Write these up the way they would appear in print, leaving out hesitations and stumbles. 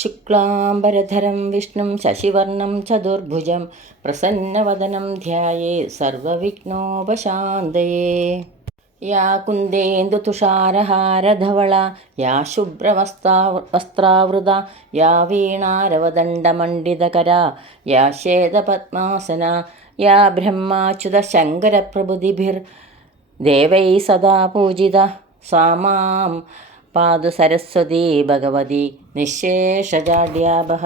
ശുക്ലാംബരധരം വിഷ്ണും ശശിവർണം ചതുർഭുജം പ്രസന്നവദനം ധ്യായേത് സർവവിഘ്നോപശാന്തയേ. യാ കുന്ദേന്ദുതുഷാരഹാരധവള യാ ശുഭ്രവസ്ത്രാവൃത യാ വീണാരവദണ്ഡമണ്ഡിതകരാ യാ ശ്വേതപദ്മാസന യാ ബ്രഹ്മാച്യുതശങ്കരപ്രഭൃതിഭിർദേവൈः സദാ പൂജിത സാ മാം പാതു സരസ്വതി ഭഗവതി നിശ്ശേഷജാഡ്യാപഹ.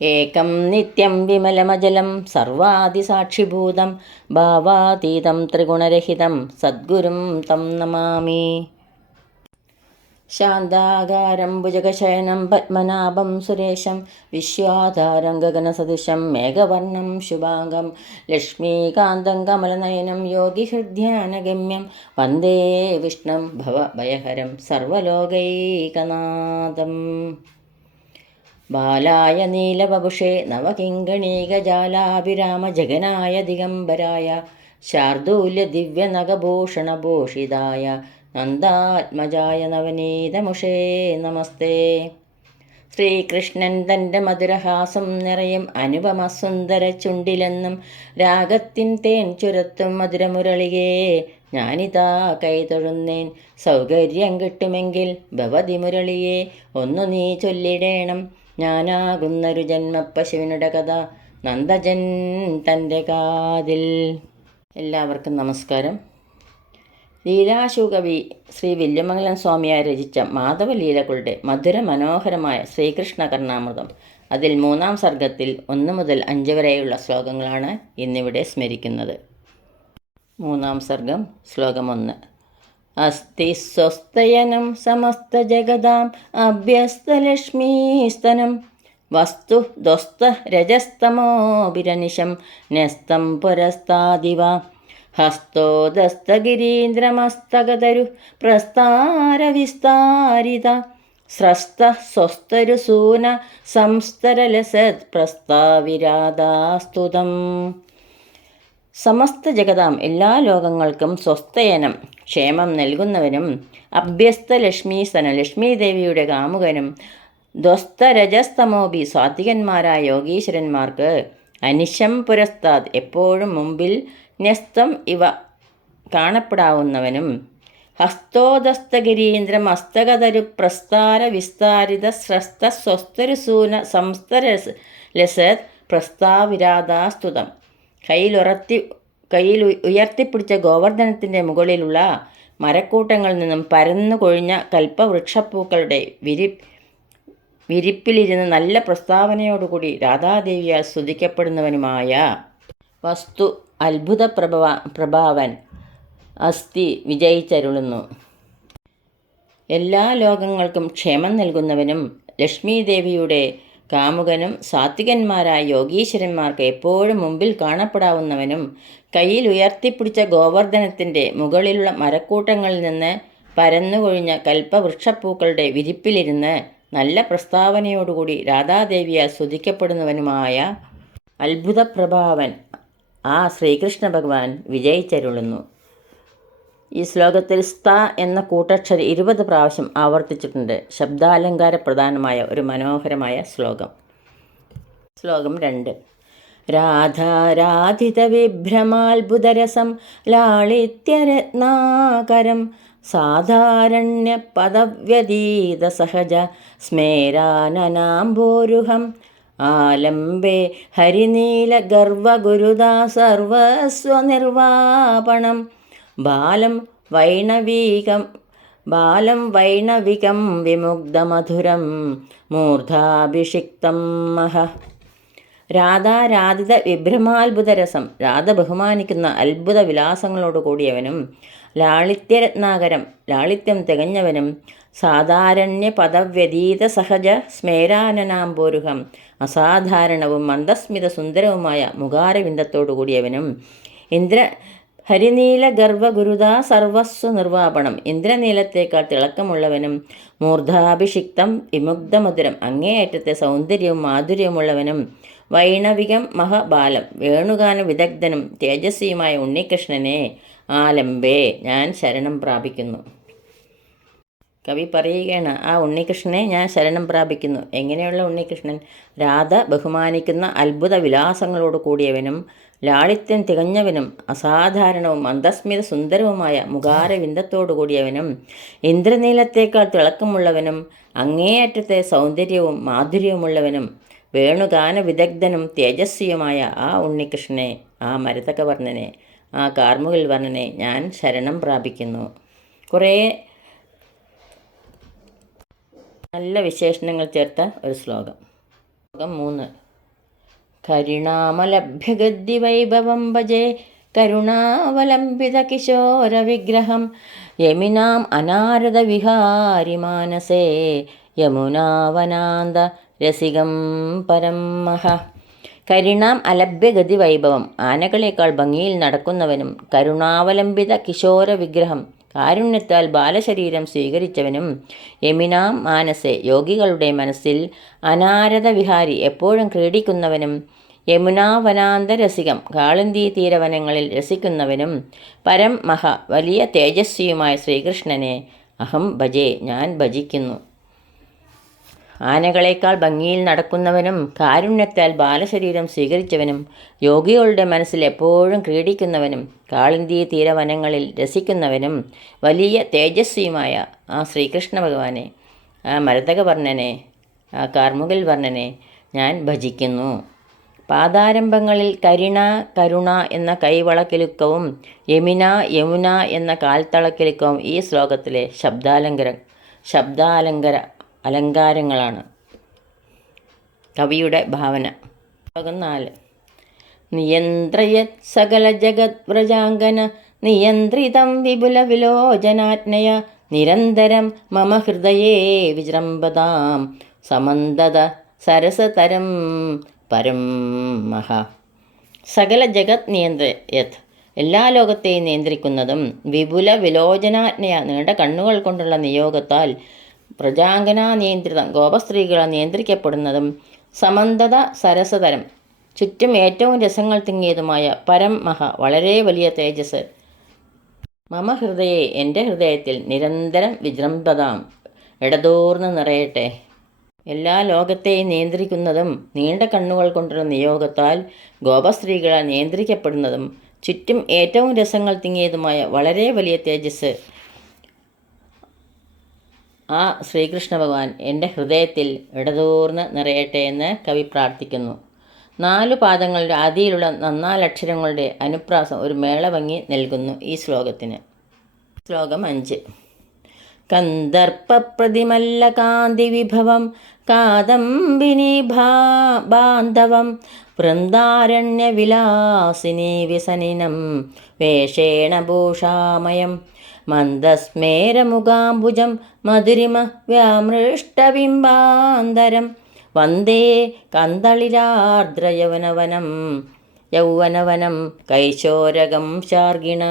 ഏകം നിത്യം വിമലമജലം സർവാദിസാക്ഷിഭൂതം ഭാവാതീതം ത്രിഗുണരഹിതം സദ്ഗുരും തം നമാമി. ശാന്താകാരം ഭുജഗശയനം പദ്മനാഭം സുരേശം വിശ്വാധാരം ഗഗനസദൃശം മേഘവർണം ശുഭാംഗം ലക്ഷ്മീകാന്തം കമലനയനം യോഗിഹൃദ്ധ്യാനഗമ്യം വന്ദേ വിഷ്ണും ഭവഭയഹരം സർവലോകൈകനാഥം. ബാലായ നീലവപുഷേ നവകിങ്കണീകജാലാഭിരാമ ജഗനായ ദിഗംബരായ ശാർദൂല്യ ദിവ്യനഗഭൂഷണഭൂഷിതായ നന്ദാത്മജായ നവനീതമുഷേ നമസ്തേ. ശ്രീകൃഷ്ണൻ തൻ്റെ മധുരഹാസം നിറയും അനുപമ സുന്ദര ചുണ്ടിലെന്നും രാഗത്തിൻ തേൻ ചുരത്തും മധുരമുരളികേ ഞാനിതാ കൈതൊഴുന്നേൻ. സൗകര്യം കിട്ടുമെങ്കിൽ ഭവതി മുരളിയെ ഒന്നു നീ ചൊല്ലിടേണം. ഞാനാകുന്നൊരു ജന്മപ്പശുവിനുടെ കഥ നന്ദജൻ തൻ്റെ കാതിൽ. എല്ലാവർക്കും നമസ്കാരം. ലീലാശുകവി ശ്രീ വില്യമംഗലം സ്വാമിയാർ രചിച്ച മാധവലീലകളുടെ മധുര മനോഹരമായ ശ്രീകൃഷ്ണ കർണാമൃതം, അതിൽ 3-ാം സർഗത്തിൽ 1 മുതൽ 5 വരെയുള്ള ശ്ലോകങ്ങളാണ് ഇന്നിവിടെ സ്മരിക്കുന്നത്. 3-ാം സർഗം, ശ്ലോകം 1. അസ്തി സ്വസ്തയനം സമസ്തജഗതാം അഭ്യസ്തലക്ഷ്മീസ്തനം വസ്തു ദ്വസ്ത രജസ്തമോഭിരനിശം ന്യസ്തം പുരസ്താദിവ ഹസ്തോദസ്തഗിരീന്ദ്രമസ്തകതരു പ്രസ്താരവിസ്താരിത സ്രസ്ത സ്വസ്തരുസൂന സംസ്തരലസത് പ്രസ്താവിരാധാസ്തുതം. സമസ്ത ജഗതാം എല്ലാ ലോകങ്ങൾക്കും സ്വസ്തയനം ക്ഷേമം നൽകുന്നവനും അഭ്യസ്തലക്ഷ്മീസ്തനം ലക്ഷ്മീദേവിയുടെ കാമുകനും ദ്വസ്തരജസ്തമോബി സാത്വികന്മാരായ യോഗീശ്വരന്മാർക്ക് അനിശം പുരസ്താദ് എപ്പോഴും മുമ്പിൽ ന്യസ്തം ഇവ കാണപ്പെടാവുന്നവനും ഹസ്തോദസ്തഗിരീന്ദ്രം അസ്തകതരു പ്രസ്താര വിസ്താരിത സ്രസ്ത സ്വസ്തരുസൂന സംസ്തരലസത് പ്രസ്താവിരാധാസ്തുതം. കയ്യിൽ ഉയർത്തിപ്പിടിച്ച ഗോവർദ്ധനത്തിൻ്റെ മുകളിലുള്ള മരക്കൂട്ടങ്ങളിൽ നിന്നും പരന്നു കൊഴിഞ്ഞ കൽപ്പവൃക്ഷപ്പൂക്കളുടെ വിരിപ്പിലിരുന്ന് നല്ല പ്രസ്താവനയോടുകൂടി രാധാദേവിയാൽ സ്തുതിക്കപ്പെടുന്നവനുമായ വസ്തു അത്ഭുത പ്രഭാവൻ അസ്തി വിജയിച്ചരുളുന്നു. എല്ലാ ലോകങ്ങൾക്കും ക്ഷേമം നൽകുന്നവനും ലക്ഷ്മീദേവിയുടെ കാമുകനും സാത്വികന്മാരായ യോഗീശ്വരന്മാർക്ക് എപ്പോഴും മുമ്പിൽ കാണപ്പെടാവുന്നവനും കയ്യിൽ ഉയർത്തിപ്പിടിച്ച ഗോവർദ്ധനത്തിൻ്റെ മുകളിലുള്ള മരക്കൂട്ടങ്ങളിൽ നിന്ന് പരന്നുകൊഴിഞ്ഞ കൽപ്പവൃക്ഷപ്പൂക്കളുടെ വിരിപ്പിലിരുന്ന് നല്ല പ്രസ്താവനയോടുകൂടി രാധാദേവിയാൽ സ്തുതിക്കപ്പെടുന്നവനുമായ അത്ഭുത പ്രഭാവൻ ആ ശ്രീകൃഷ്ണ ഭഗവാൻ വിജയിച്ചരുളുന്നു. ഈ ശ്ലോകത്തിൽ സ്ത എന്ന കൂട്ടക്ഷരം 20 പ്രാവശ്യം ആവർത്തിച്ചിട്ടുണ്ട്. ശബ്ദാലങ്കാര പ്രധാനമായ ഒരു മനോഹരമായ ശ്ലോകം. ശ്ലോകം 2. രാധാരാധിത വിഭ്രമാത്ഭുതരസം ലാളിത്യരത്നാകരം സാധാരണ്യ പദവ്യതീത സഹജ സ്മേരാനനാംബോരുഹം ആലംബേ ഹരിനീലഗർവഗുരുദാ സർവസ്വനിർവാപണം ബാലം വൈണവികം വിമുഗ്ധമധുരം മൂർധാഭിഷിക്തം മഹ. രാധാരാധിത വിഭ്രമാത്ഭുതരസം രാധ ബഹുമാനിക്കുന്ന അത്ഭുത വിലാസങ്ങളോട് കൂടിയവനും ലാളിത്യരത്നാകരം ലാളിത്യം തികഞ്ഞവനും സാധാരണ്യ പദവ്യതീത സഹജ സ്മേരാനനാംബോരുഹം അസാധാരണവും മന്ദസ്മിത സുന്ദരവുമായ മുഖാരവിന്ദത്തോടു കൂടിയവനും ഹരിനീല ഗർവഗുരുദാ സർവസ്വ നിർവാപണം ഇന്ദ്രനീലത്തേക്കാൾ തിളക്കമുള്ളവനും മൂർധാഭിഷിക്തം വിമുഗ്ധമധുരം അങ്ങേയറ്റത്തെ സൗന്ദര്യവും മാധുര്യമുള്ളവനും വൈണവികം മഹബാലം വേണുഗാന വിദഗ്ധനും തേജസ്വിയുമായ ഉണ്ണികൃഷ്ണനെ ആലംബേ ഞാൻ ശരണം പ്രാപിക്കുന്നു. കവി പറയുകയാണ്, ആ ഉണ്ണികൃഷ്ണനെ ഞാൻ ശരണം പ്രാപിക്കുന്നു. എങ്ങനെയുള്ള ഉണ്ണികൃഷ്ണൻ? രാധ ബഹുമാനിക്കുന്ന അത്ഭുത വിലാസങ്ങളോട് കൂടിയവനും ലാളിത്യം തികഞ്ഞവനും അസാധാരണവും മന്ദസ്മിത സുന്ദരവുമായ മുഖാരവിന്ദത്തോടു കൂടിയവനും ഇന്ദ്രനീലത്തേക്കാൾ തിളക്കമുള്ളവനും അങ്ങേയറ്റത്തെ സൗന്ദര്യവും മാധുര്യവുമുള്ളവനും വേണുഗാന വിദഗ്ധനും തേജസ്വിയുമായ ആ ഉണ്ണികൃഷ്ണനെ, ആ മരതകവർണ്ണനെ, ആ കാർമുകിൽ വർണ്ണനെ ഞാൻ ശരണം പ്രാപിക്കുന്നു. കുറേ നല്ല വിശേഷണങ്ങൾ ചേർത്ത ഒരു ശ്ലോകം. ശ്ലോകം 3. കരുണാമലഭ്യഗദ്ദിവൈഭവം ഭജേ കരുണാവലംബിത കിശോര വിഗ്രഹം യമിനാം അനാരദ വിഹാരി മാനസേ യമുനാവനാന്ത രസികം പരം മഹ. കരിണാം അലഭ്യഗതി വൈഭവം, ആനകളേക്കാൾ ഭംഗിയിൽ നടക്കുന്നവനും കരുണാവലംബിത കിശോര വിഗ്രഹം, കാരുണ്യത്താൽ ബാലശരീരം സ്വീകരിച്ചവനും യമിനാം മാനസെ, യോഗികളുടെ മനസ്സിൽ അനാരദ വിഹാരി, എപ്പോഴും ക്രീഡിക്കുന്നവനും യമുനാവനാന്ത രസികം, കാളിന്തി തീരവനങ്ങളിൽ രസിക്കുന്നവനും പരം മഹ, വലിയ തേജസ്വിയുമായ ശ്രീകൃഷ്ണനെ അഹം ഭജേ, ഞാൻ ഭജിക്കുന്നു. ആനകളേക്കാൾ ഭംഗിയിൽ നടക്കുന്നവനും കാരുണ്യത്താൽ ബാലശരീരം സ്വീകരിച്ചവനും യോഗികളുടെ മനസ്സിൽ എപ്പോഴും ക്രീഡിക്കുന്നവനും കാളിന്തി തീരവനങ്ങളിൽ രസിക്കുന്നവനും വലിയ തേജസ്വിയുമായ ആ ശ്രീകൃഷ്ണ ഭഗവാനെ, ആ മരതകവർണ്ണനെ, ആ കാർമുകിൽ വർണ്ണനെ ഞാൻ ഭജിക്കുന്നു. പാദാരംഭങ്ങളിൽ കരിണ കരുണ എന്ന കൈവളക്കിലുക്കവും യമിന യമുന എന്ന കാൽത്തളക്കിലുക്കവും ഈ ശ്ലോകത്തിലെ ശബ്ദാലങ്കര അലങ്കാരങ്ങളാണ്. കവിയുടെ ഭാവന. ശ്ലോകം 4. നിയന്ത്രയത് സകല ജഗത് വ്രജാംഗന നിയന്ത്രിതം വിപുല വിലോചനാജ്ഞയ നിരന്തരം മമ ഹൃദയേ വിജൃംഭതാം സമന്തത സരസതരം പരം മഹ. സകല ജഗത് നിയന്ത്രയത്, എല്ലാ ലോകത്തെയും നിയന്ത്രിക്കുന്നതും വിപുല വിലോചനാജ്ഞയ, നീണ്ട കണ്ണുകൾ കൊണ്ടുള്ള നിയോഗത്താൽ പ്രജാംഗന നിയന്ത്രിതം, ഗോപസ്ത്രീകളാൽ നിയന്ത്രിക്കപ്പെടുന്നതും സമന്തത സരസതരം, ചുറ്റും ഏറ്റവും രസങ്ങൾ തിങ്ങിയതുമായ പരം മഹ, വളരെ വലിയ തേജസ് മമ ഹൃദയെ, എൻ്റെ ഹൃദയത്തിൽ നിരന്തരം വിജൃംഭതാം, ഇടതൂർന്ന് നിറയട്ടെ. എല്ലാ ലോകത്തെയും നിയന്ത്രിക്കുന്നതും നീണ്ട കണ്ണുകൾ കൊണ്ടുള്ള നിയോഗത്താൽ ഗോപസ്ത്രീകളാൽ നിയന്ത്രിക്കപ്പെടുന്നതും ചുറ്റും ഏറ്റവും രസങ്ങൾ തിങ്ങിയതുമായ വളരെ വലിയ തേജസ് ആ ശ്രീകൃഷ്ണ ഭഗവാൻ എൻ്റെ ഹൃദയത്തിൽ ഇടതൂർന്ന് നിറയട്ടെ എന്ന് കവി പ്രാർത്ഥിക്കുന്നു. 4 പാദങ്ങളുടെ ആദിയിലുള്ള 4 അക്ഷരങ്ങളുടെ അനുപ്രാസം ഒരു മേളഭംഗി നൽകുന്നു ഈ ശ്ലോകത്തിന്. ശ്ലോകം 5. കന്ദർപ്പപ്രതിമല്ല കാന്തി വിഭവം കാദംബിനി ബാന്ധവം വൃന്ദാരണ്യ വിലാസിനി വിസനിനം വേഷേണ ഭൂഷാമയം മന്ദസ്മേരമുഖാംബുജം മധുരിമ വ്യാമൃഷ്ടബിംബാന്തരം വന്ദേ കന്തളിരാർദ്രയൗവനവനം കൈശോരകം ശാർഗിണ.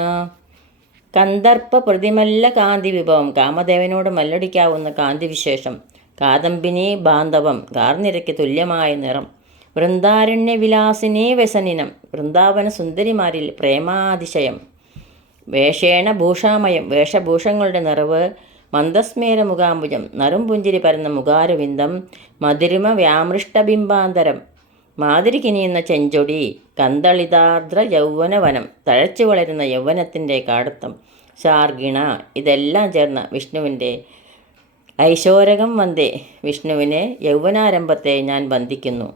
കന്ദർപ്പ പ്രതിമല്ല കാന്തി വിഭവം, കാമദേവനോട് മല്ലടിക്കാവുന്ന കാന്തിവിശേഷം. കാദംബിനി ബാന്ധവം, കാർനിരയ്ക്ക് തുല്യമായ നിറം. വൃന്ദാരണ്യ വിലാസിനി വ്യസനിനം, വൃന്ദാവന സുന്ദരിമാരിൽ പ്രേമാതിശയം. വേഷേണ ഭൂഷാമയം, വേഷഭൂഷങ്ങളുടെ നിറവ്. മന്ദസ്മേര മുഖാംബുജം, നറും പുഞ്ചിരി പരന്ന മുഖാരവിന്ദം. മധുരിമ വ്യാമൃഷ്ടബിംബാന്തരം, മാതിരി കിനിയുന്ന ചെഞ്ചൊടി. കന്തളിതാർദ്ര യൗവനവനം, തഴച്ചു വളരുന്ന യൗവനത്തിൻ്റെ കാടത്തം. ശാർഗിണ, ഇതെല്ലാം ചേർന്ന വിഷ്ണുവിൻ്റെ ഐശോരകം വന്ദേ, വിഷ്ണുവിനെ യൗവനാരംഭത്തെ ഞാൻ വന്ദിക്കുന്നു.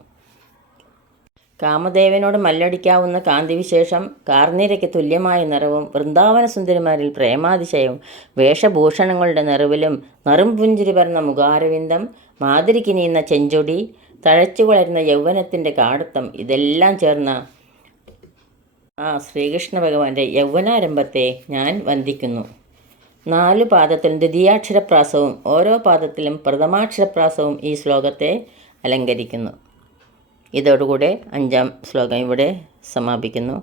കാമദേവനോട് മല്ലടിക്കാവുന്ന കാന്തിവിശേഷം, കാർനിരയ്ക്ക് തുല്യമായ നിറവും, വൃന്ദാവന സുന്ദരിമാരിൽ പ്രേമാതിശയവും, വേഷഭൂഷണങ്ങളുടെ നിറവിലും, നറും പുഞ്ചിരി പരന്ന മുഖാരവിന്ദം, മാതിരി കിനിയുന്ന ചെഞ്ചൊടി, തഴച്ചു വളരുന്ന യൗവനത്തിൻ്റെ കാടത്തം, ഇതെല്ലാം ചേർന്ന ആ ശ്രീകൃഷ്ണ ഭഗവാന്റെ യൗവനാരംഭത്തെ ഞാൻ വന്ദിക്കുന്നു. 4 പാദത്തിലും ദ്വിതീയാക്ഷരപ്രാസവും ഓരോ പാദത്തിലും പ്രഥമാക്ഷരപ്രാസവും ഈ ശ്ലോകത്തെ അലങ്കരിക്കുന്നു. ഇതോടുകൂടെ 5ാം ശ്ലോകം ഇവിടെ സമാപിക്കുന്നു.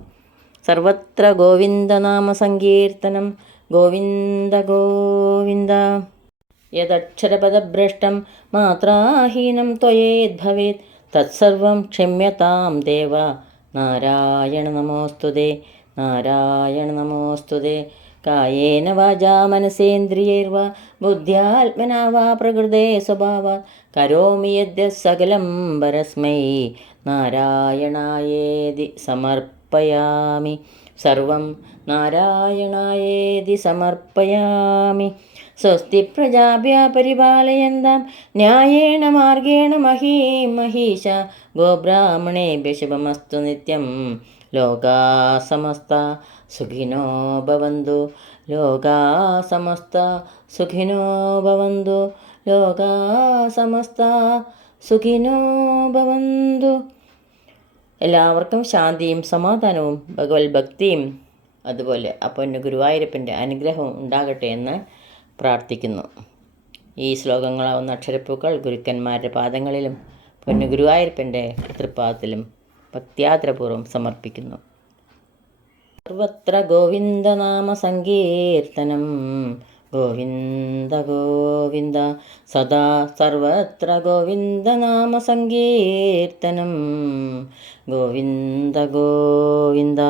സർവത്ര ഗോവിന്ദനാമ സങ്കീർത്തനം. ഗോവിന്ദ ഗോവിന്ദ. യദക്ഷരപദഭ്രഷ്ടം മാത്രാഹീനം ത്വയേദ്ഭവേത് തത്സർവം ക്ഷമ്യതാം ദേവ. നാരായണ നമോസ്തുതേ, നാരായണ നമോസ്തുതേ. കായേന വാചാ മനസേന്ദ്രിയൈർവാ ബുദ്ധ്യാത്മനാ വാ പ്രകൃതേ സ്വഭാവാത് കരോമി യദ്യത് സകലം പരസ്മൈ നാരായണായേതി സമർപ്പയാമി. സർവം നാരായണായേതി സമർപ്പയാമി. സ്വസ്തി പ്രജാഭ്യ പരിപാലയന്താം ന്യായേണ മാർഗേണ മഹീം മഹീശ. ഗോബ്രാഹ്മണേഭ്യ ശുഭമസ്തു നിത്യം. ലോകാ സമസ്ത സുഖിനോ ഭവന്തു. ലോകാ സമസ്ത സുഖിനോ ഭവന്തു. ലോകാ സമസ്ത സുഖിനോ ഭവന്തു. എല്ലാവർക്കും ശാന്തിയും സമാധാനവും ഭഗവത് ഭക്തിയും അതുപോലെ പൊന്നു ഗുരുവായൂരപ്പൻ്റെ അനുഗ്രഹവും ഉണ്ടാകട്ടെ എന്ന് പ്രാർത്ഥിക്കുന്നു. ഈ ശ്ലോകങ്ങളാവുന്ന അക്ഷരപ്പൂക്കൾ ഗുരുക്കന്മാരുടെ പാദങ്ങളിലും പൊന്നു ഗുരുവായൂരപ്പൻ്റെ തൃപ്പാദത്തിലും ഭക്ത്യാദരപൂർവ്വം സമർപ്പിക്കുന്നു. സർവത്ര ഗോവിന്ദനാമ സങ്കീർത്തനം. ഗോവിന്ദ ഗോവിന്ദ സദാ സർവത്ര ഗോവിന്ദനാമ സങ്കീർത്തനം. ഗോവിന്ദ ഗോവിന്ദ.